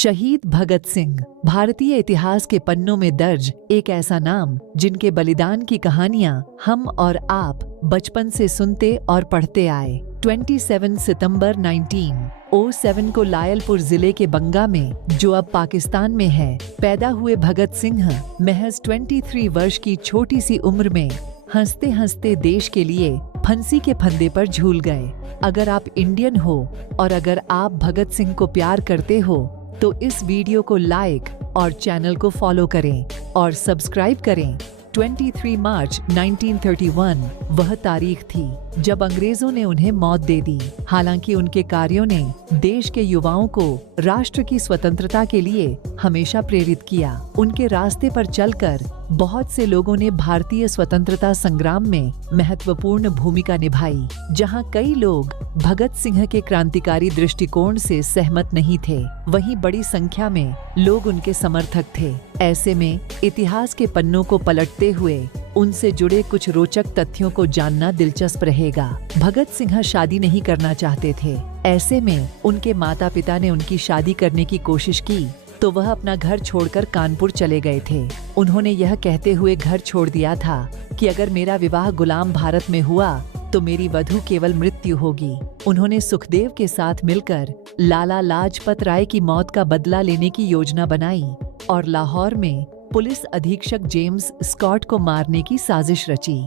शहीद भगत सिंह भारतीय इतिहास के पन्नों में दर्ज एक ऐसा नाम जिनके बलिदान की कहानियां हम और आप बचपन से सुनते और पढ़ते आए। 27 सितंबर 1907 को लायलपुर जिले के बंगा में, जो अब पाकिस्तान में है, पैदा हुए भगत सिंह महज 23 वर्ष की छोटी सी उम्र में हंसते हंसते देश के लिए फांसी के फंदे पर झूल गए। अगर आप इंडियन हो और अगर आप भगत सिंह को प्यार करते हो तो इस वीडियो को लाइक और चैनल को फॉलो करें और सब्सक्राइब करें। 23 मार्च 1931 वह तारीख थी जब अंग्रेजों ने उन्हें मौत दे दी। हालांकि उनके कार्यों ने देश के युवाओं को राष्ट्र की स्वतंत्रता के लिए हमेशा प्रेरित किया। उनके रास्ते पर चलकर बहुत से लोगों ने भारतीय स्वतंत्रता संग्राम में महत्वपूर्ण भूमिका निभाई। जहां कई लोग भगत सिंह के क्रांतिकारी दृष्टिकोण से सहमत नहीं थे, वहीं बड़ी संख्या में लोग उनके समर्थक थे। ऐसे में इतिहास के पन्नों को पलटते हुए उनसे जुड़े कुछ रोचक तथ्यों को जानना दिलचस्प रहेगा। भगत सिंह शादी नहीं करना चाहते थे। ऐसे में उनके माता पिता ने उनकी शादी करने की कोशिश की तो वह अपना घर छोड़कर कानपुर चले गए थे। उन्होंने यह कहते हुए घर छोड़ दिया था कि अगर मेरा विवाह गुलाम भारत में हुआ तो मेरी वधू केवल मृत्यु होगी। उन्होंने सुखदेव के साथ मिलकर लाला लाजपत राय की मौत का बदला लेने की योजना बनाई और लाहौर में पुलिस अधीक्षक जेम्स स्कॉट को मारने की साजिश रची।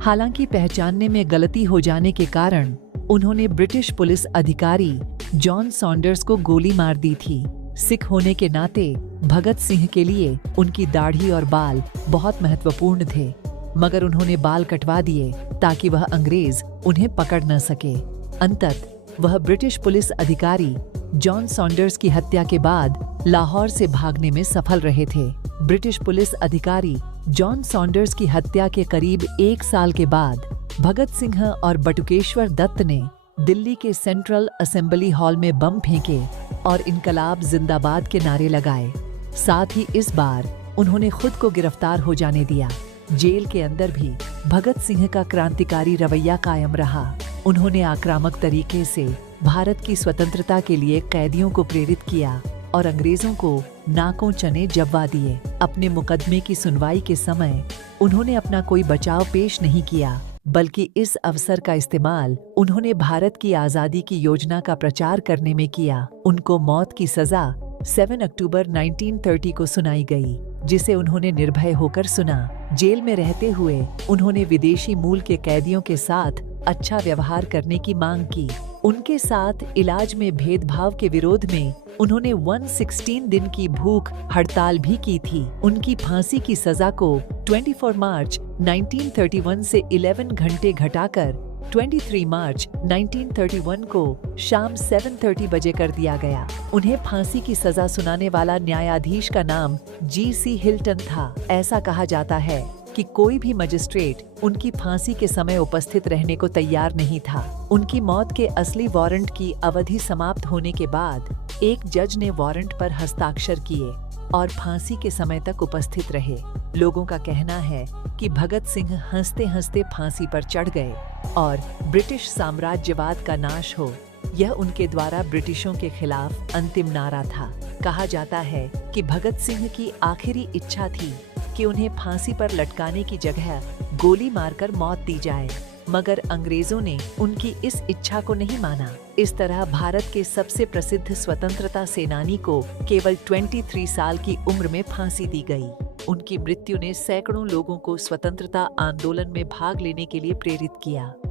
हालांकि पहचानने में गलती हो जाने के कारण उन्होंने ब्रिटिश पुलिस अधिकारी जॉन सॉन्डर्स को गोली मार दी थी। सिख होने के नाते भगत सिंह के लिए उनकी दाढ़ी और बाल बहुत महत्वपूर्ण थे, मगर उन्होंने बाल कटवा दिए ताकि वह अंग्रेज उन्हें पकड़ न सके। अंततः वह ब्रिटिश पुलिस अधिकारी जॉन सॉन्डर्स की हत्या के बाद लाहौर से भागने में सफल रहे थे। ब्रिटिश पुलिस अधिकारी जॉन सॉन्डर्स की हत्या के करीब 1 साल के बाद भगत सिंह और बटुकेश्वर दत्त ने दिल्ली के सेंट्रल असेंबली हॉल में बम फेंके और इनकलाब जिंदाबाद के नारे लगाए। साथ ही इस बार उन्होंने खुद को गिरफ्तार हो जाने दिया। जेल के अंदर भी भगत सिंह का क्रांतिकारी रवैया कायम रहा। उन्होंने आक्रामक तरीके से भारत की स्वतंत्रता के लिए कैदियों को प्रेरित किया और अंग्रेजों को नाकों चने जबवा दिए। अपने मुकदमे की सुनवाई के समय उन्होंने अपना कोई बचाव पेश नहीं किया, बल्कि इस अवसर का इस्तेमाल उन्होंने भारत की आजादी की योजना का प्रचार करने में किया। उनको मौत की सजा 7 अक्टूबर 1930 को सुनाई गई, जिसे उन्होंने निर्भय होकर सुना। जेल में रहते हुए उन्होंने विदेशी मूल के कैदियों के साथ अच्छा व्यवहार करने की मांग की। उनके साथ इलाज में भेदभाव के विरोध में उन्होंने 116 दिन की भूख हड़ताल भी की थी। उनकी फांसी की सजा को 24 मार्च 1931 से 11 घंटे घटाकर 23 मार्च 1931 को शाम 7:30 बजे कर दिया गया। उन्हें फांसी की सजा सुनाने वाला न्यायाधीश का नाम G.C. हिल्टन था। ऐसा कहा जाता है कि कोई भी मजिस्ट्रेट उनकी फांसी के समय उपस्थित रहने को तैयार नहीं था। उनकी मौत के असली वारंट की अवधि समाप्त होने के बाद एक जज ने वारंट पर हस्ताक्षर किए और फांसी के समय तक उपस्थित रहे। लोगों का कहना है कि भगत सिंह हंसते हंसते फांसी पर चढ़ गए और ब्रिटिश साम्राज्यवाद का नाश हो, यह उनके द्वारा ब्रिटिशों के खिलाफ अंतिम नारा था। कहा जाता है कि भगत सिंह की आखिरी इच्छा थी कि उन्हें फांसी पर लटकाने की जगह गोली मारकर मौत दी जाए, मगर अंग्रेजों ने उनकी इस इच्छा को नहीं माना। इस तरह भारत के सबसे प्रसिद्ध स्वतंत्रता सेनानी को केवल 23 साल की उम्र में फांसी दी गई। उनकी मृत्यु ने सैकड़ों लोगों को स्वतंत्रता आंदोलन में भाग लेने के लिए प्रेरित किया।